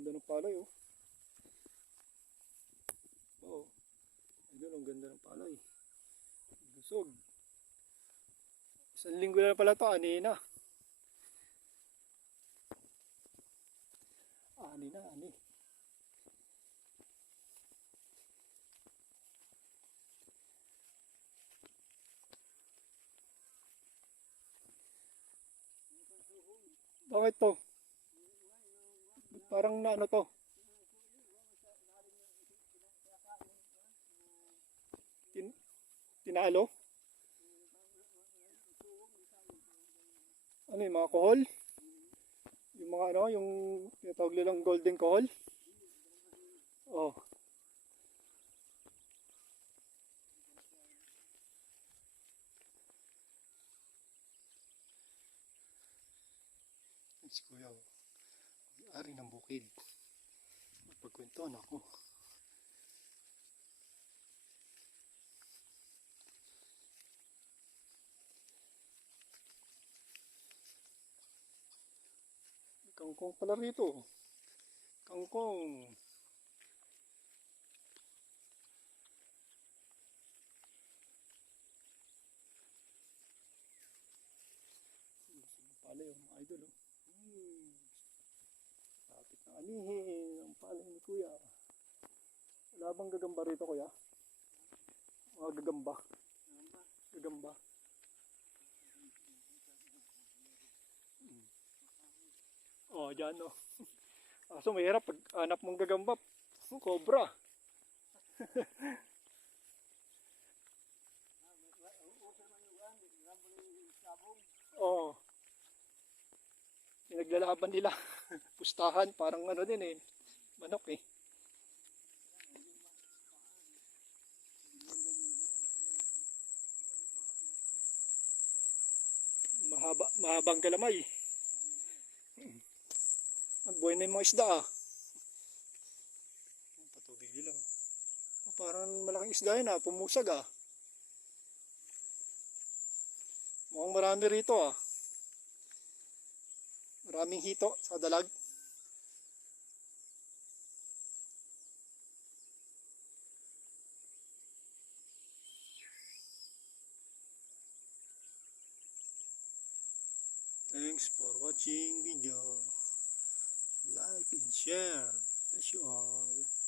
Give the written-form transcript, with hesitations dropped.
Ganda ng palay oh. Oh. Idol, ang ganda ng palay. Lusog. Isang linggo na pala ito, ani na. Ani na, ani. Bakit to? Parang na ano to? Tinalo? Ano yung mga kohol? Yung mga ano, yung tinatawag nilang golden kohol? Oh. Si Kuya, ari ng bukid. Magpagkwentuhan ako. Kangkong pala rito. Kangkong. Palay yung mga idol oh. Lapit na anihin ang palay ni Kuya. Wala bang gagamba rito Kuya? Mga gagamba. Gagamba. Oh, dyan oh. Kaso mahirap pag hanap mong gagamba. Cobra. Oh. Pinaglalaban nila. Pustahan, parang ano din eh. Manok eh. Mahabang galamay. Ang buhay na yung mga isda ah. Patubig nila. Parang malaking isda yun ah. Pumusag ah. Mukhang marami rito ah. Maraming hito sa dalag. Thanks for watching video. Like and share. Bless you all.